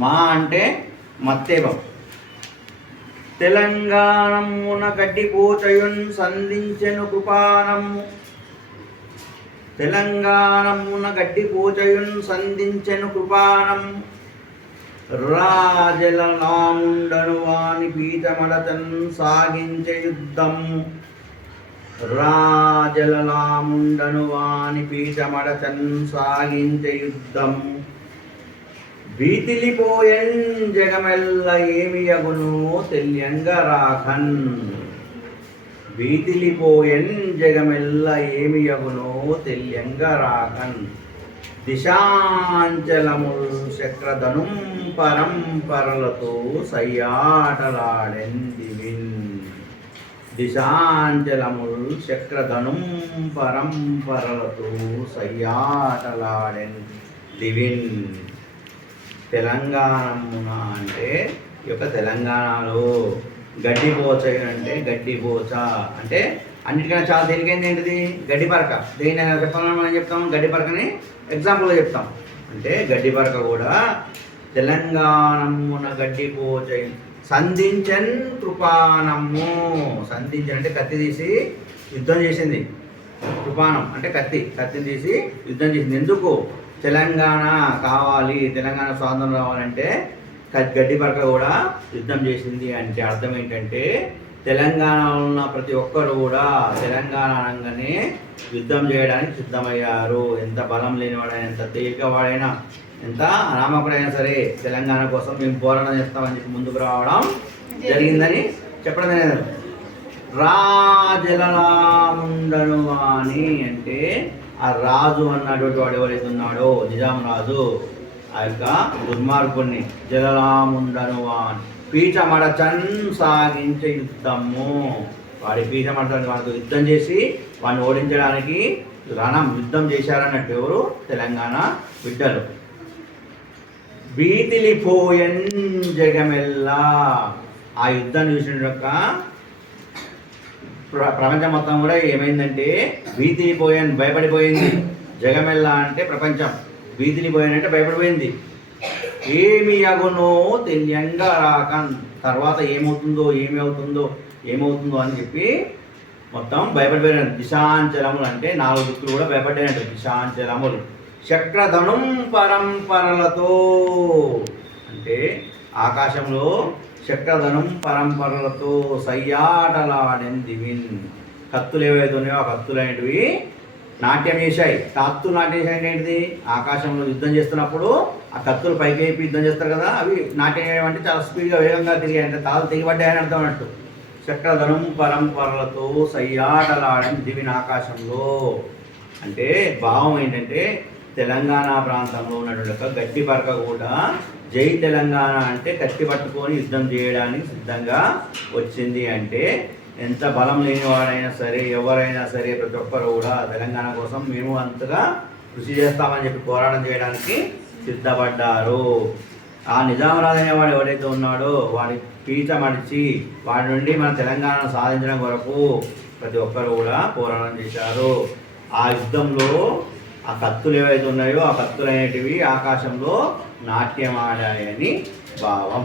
మా అంటే మత్తేవం. తెలంగాణమున గడ్డిపోచయున్ సంధించెను కృపానము. తెలంగాణమున గడ్డిపోచయున్ సంధించెను కృపానము. రాజలనాముండను వాని పీఠమడతన్ సాగించే యుద్ధము. రాజలనాముండను వాని పీఠమడతన్ సాగించే యుద్ధము. భీతిలిపోయెన్ జగమెల్ల ఏమియగును తెలియంగా రాకన్. భీతిలిపోయెన్ జగమెల్ల ఏమియగును తెలియంగా రాకన్. దిశాంచలముల్ చక్రధనుం పరంపరలతో సయ్యాటలాడెన్ దివిన్. దిశాంచలముల్ చక్రధనుం పరంపరలతో సయ్యాటలాడెన్ దివిన్. తెలంగాణమున అంటే ఈ యొక్క తెలంగాణలో గడ్డిపోచ అంటే గడ్డిపోచ అంటే అన్నిటికన్నా చాలా తేలికైంది ఏంటిది? గడ్డి పరక. దేని చెప్పాలని మనం చెప్తాం, గడ్డి పరకని ఎగ్జాంపుల్గా చెప్తాం. అంటే గడ్డి పరక కూడా తెలంగాణమున గడ్డిపోచ సంధించన్ కృపానము. సంధించన్ అంటే కత్తి తీసి యుద్ధం చేసింది. కృపానం అంటే కత్తిని తీసి యుద్ధం చేసింది. ఎందుకు? తెలంగాణ కావాలి, తెలంగాణ స్వాతంత్రం రావాలంటే గడ్డి పరక కూడా యుద్ధం చేసింది. అంటే అర్థం ఏంటంటే తెలంగాణలో ఉన్న ప్రతి ఒక్కరు కూడా తెలంగాణ అనగానే యుద్ధం చేయడానికి సిద్ధమయ్యారు. ఎంత బలం లేనివాడైనా, ఎంత తేలికవాడైనా, ఎంత అనామకుడైనా సరే తెలంగాణ కోసం మేము పోరాటం చేస్తామని చెప్పి ముందుకు రావడం జరిగిందని చెప్పడం జరిగింది. రాజలలాముండను అని అంటే ఆ రాజు అన్నటువంటి వాడు ఎవరైతే ఉన్నాడో నిజాం రాజు, ఆ యొక్క దుర్మార్గుణ్ణి జలలాముండను అని పీఠమడచన్ సాగించే యుద్ధము. వాడి పీఠమడచని వాడితో యుద్ధం చేసి వాడిని ఓడించడానికి యుద్ధం చేశారన్నట్టు ఎవరు? తెలంగాణ బిడ్డలు. భీతిలిపోయెన్ జగమెల్లా ఆ యుద్ధాన్ని చూసిన యొక్క ప్రపంచం మొత్తం కూడా ఏమైందంటే భీతిలిపోయాను, భయపడిపోయింది. జగమెల్లా అంటే ప్రపంచం, భీతిలిపోయాను అంటే భయపడిపోయింది. ఏమి అగునో తెలియంగా రాకన్. తర్వాత ఏమవుతుందో ఏమవుతుందో అని చెప్పి మొత్తం భయపడిపోయారు. దిశాంచలములు అంటే 4 దిక్కులు కూడా భయపడ్డాయంట. దిశాంచలములు చక్రధనుం పరంపరలతో అంటే ఆకాశంలో చక్రధనుం పరంపరలతో సయ్యాటలాడెన్ దివిన్. కత్తులు ఏవైతే ఉన్నాయో ఆ కత్తులు అనేటివి నాట్యం చేశాయి. కత్తులు నాట్యం చేశాయి ఏంటిది? ఆకాశంలో యుద్ధం చేస్తున్నప్పుడు ఆ కత్తులు పైకి వేపి యుద్ధం చేస్తారు కదా, అవి నాట్యం చేయడం అంటే చాలా స్పీడ్గా వేగంగా తిరిగాయి, అంటే తాళ్ళు తెగిపడ్డాయని అర్థం అన్నట్టు. చక్రధనుం పరంపరలతో సయ్యాటలాడెన్ దివిన్ ఆకాశంలో అంటే భావం ఏంటంటే తెలంగాణ ప్రాంతంలో ఉన్నటువంటి ఒక గడ్డి పరక కూడా జై తెలంగాణ అంటే కత్తి పట్టుకొని యుద్ధం చేయడానికి సిద్ధంగా వచ్చింది. అంటే ఎంత బలం లేనివాడైనా సరే, ఎవరైనా సరే, ప్రతి ఒక్కరు కూడా తెలంగాణ కోసం మేము అంతగా కృషి చేస్తామని చెప్పి పోరాటం చేయడానికి సిద్ధపడ్డారు. ఆ నిజామరాజు అనేవాడు ఎవరైతే ఉన్నాడో వాడి పీఠమడిచి వాడి నుండి మన తెలంగాణను సాధించడం కొరకు ప్రతి ఒక్కరు కూడా పోరాటం చేశారు. ఆ యుద్ధంలో ఆ కత్తులు ఏవైతే ఉన్నాయో ఆ కత్తులు అనేటివి ఆకాశంలో నాట్యమాడాయని భావం.